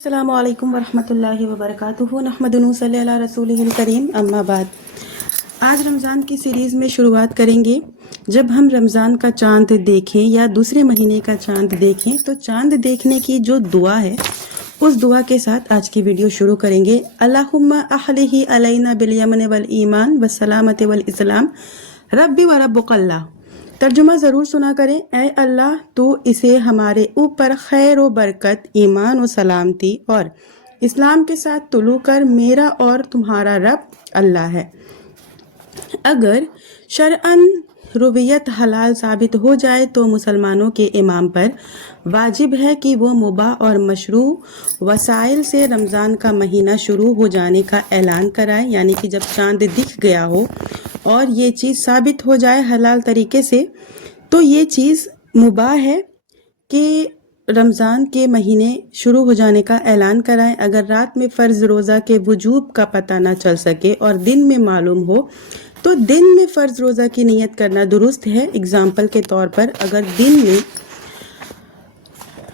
السلام علیکم ورحمۃ اللہ وبرکاتہ نحمدہ صلی اللہ رسولہ الکریم اما بعد۔ آج رمضان کی سیریز میں شروعات کریں گے۔ جب ہم رمضان کا چاند دیکھیں یا دوسرے مہینے کا چاند دیکھیں تو چاند دیکھنے کی جو دعا ہے اس دعا کے ساتھ آج کی ویڈیو شروع کریں گے۔ اللہم احلہ علینا بالیمن والایمان والسلامۃ والاسلام ربی و ربک اللہ۔ ترجمہ ضرور سنا کریں۔ اے اللہ تو اسے ہمارے اوپر خیر و برکت، ایمان و سلامتی اور اسلام کے ساتھ طلوع کر، میرا اور تمہارا رب اللہ ہے۔ اگر شرعاً رویت حلال ثابت ہو جائے تو مسلمانوں کے امام پر واجب ہے کہ وہ مباح اور مشروع وسائل سے رمضان کا مہینہ شروع ہو جانے کا اعلان کرائے، یعنی کہ جب چاند دکھ گیا ہو اور یہ چیز ثابت ہو جائے حلال طریقے سے تو یہ چیز مباح ہے کہ رمضان کے مہینے شروع ہو جانے کا اعلان کرائیں۔ اگر رات میں فرض روزہ کے وجوب کا پتہ نہ چل سکے اور دن میں معلوم ہو تو دن میں فرض روزہ کی نیت کرنا درست ہے۔ اگزامپل کے طور پر اگر دن میں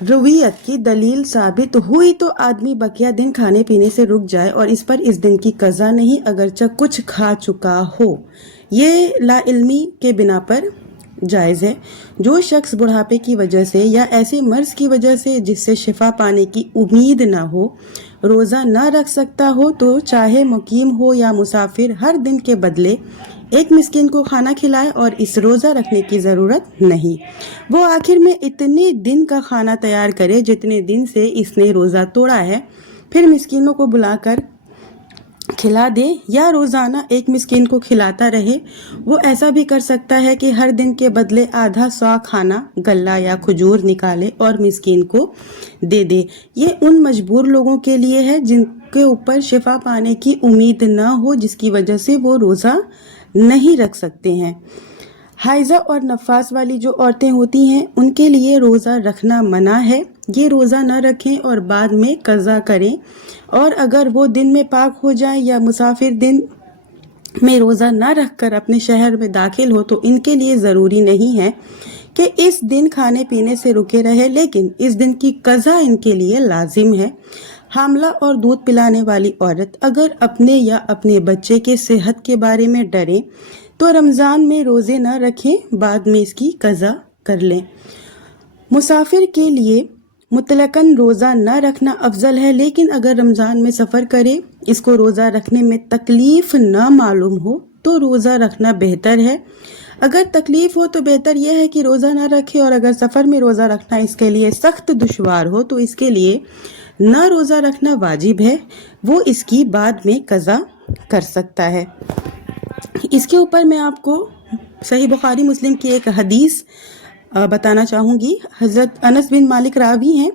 رویت کی دلیل ثابت ہوئی تو آدمی بقیہ دن کھانے پینے سے رک جائے اور اس پر اس دن کی قضا نہیں، اگرچہ کچھ کھا چکا ہو۔ یہ لا علمی کے بنا پر جائز ہے۔ جو شخص بڑھاپے کی وجہ سے یا ایسے مرض کی وجہ سے جس سے شفا پانے کی امید نہ ہو روزہ نہ رکھ سکتا ہو تو چاہے مقیم ہو یا مسافر ہر دن کے بدلے ایک مسکین کو کھانا کھلائے اور اس روزہ رکھنے کی ضرورت نہیں۔ وہ آخر میں اتنے دن کا کھانا تیار کرے جتنے دن سے اس نے روزہ توڑا ہے، پھر مسکینوں کو بلا کر کھلا دے یا روزانہ ایک مسکین کو کھلاتا رہے۔ وہ ایسا بھی کر سکتا ہے کہ ہر دن کے بدلے آدھا سا کھانا غلہ یا کھجور نکالے اور مسکین کو دے دے۔ یہ ان مجبور لوگوں کے لیے ہے جن کے اوپر شفا پانے کی امید نہ ہو، جس کی وجہ سے وہ روزہ نہیں رکھ سکتے ہیں۔ حائضہ اور نفاس والی جو عورتیں ہوتی ہیں ان کے لیے روزہ رکھنا منع ہے۔ یہ روزہ نہ رکھیں اور بعد میں قضا کریں، اور اگر وہ دن میں پاک ہو جائیں یا مسافر دن میں روزہ نہ رکھ کر اپنے شہر میں داخل ہو تو ان کے لیے ضروری نہیں ہے کہ اس دن کھانے پینے سے رکے رہے، لیکن اس دن کی قضا ان کے لیے لازم ہے۔ حاملہ اور دودھ پلانے والی عورت اگر اپنے یا اپنے بچے کے صحت کے بارے میں ڈرے تو رمضان میں روزے نہ رکھیں، بعد میں اس کی قضا کر لیں۔ مسافر کے لیے مطلقاً روزہ نہ رکھنا افضل ہے، لیکن اگر رمضان میں سفر کرے، اس کو روزہ رکھنے میں تکلیف نہ معلوم ہو تو روزہ رکھنا بہتر ہے۔ اگر تکلیف ہو تو بہتر یہ ہے کہ روزہ نہ رکھے، اور اگر سفر میں روزہ رکھنا اس کے لیے سخت دشوار ہو تو اس کے لیے نہ روزہ رکھنا واجب ہے، وہ اس کی بعد میں قضا کر سکتا ہے۔ اس کے اوپر میں آپ کو صحیح بخاری مسلم کی ایک حدیث بتانا چاہوں گی۔ حضرت انس بن مالک راوی ہیں۔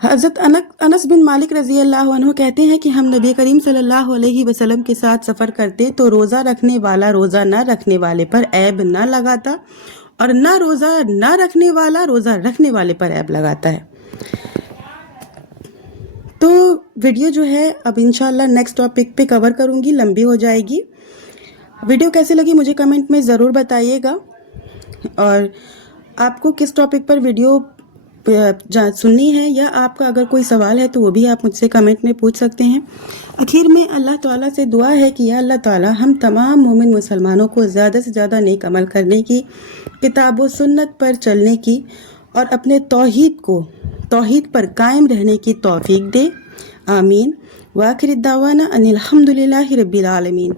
حضرت انس بن مالک رضی اللہ عنہ کہتے ہیں کہ ہم نبی کریم صلی اللہ علیہ وسلم کے ساتھ سفر کرتے تو روزہ رکھنے والا روزہ نہ رکھنے والے پر عیب نہ لگاتا، اور نہ روزہ نہ رکھنے والا روزہ رکھنے والے پر عیب لگاتا ہے۔ تو ویڈیو جو ہے اب انشاءاللہ نیکسٹ ٹاپک پہ کور کروں گی، لمبی ہو جائے گی۔ ویڈیو کیسے لگی مجھے کمنٹ میں ضرور بتائیے گا، اور آپ کو کس ٹاپک پر ویڈیو سننی ہے یا آپ کا اگر کوئی سوال ہے تو وہ بھی آپ مجھ سے کمنٹ میں پوچھ سکتے ہیں۔ آخر میں اللہ تعالیٰ سے دعا ہے کہ یا اللہ تعالیٰ ہم تمام مومن مسلمانوں کو زیادہ سے زیادہ نیک عمل کرنے کی، کتاب و سنت پر چلنے کی اور اپنے توحید پر قائم رہنے کی توفیق دے، آمین۔ وآخر دعوانا ان الحمدللہ رب العالمین۔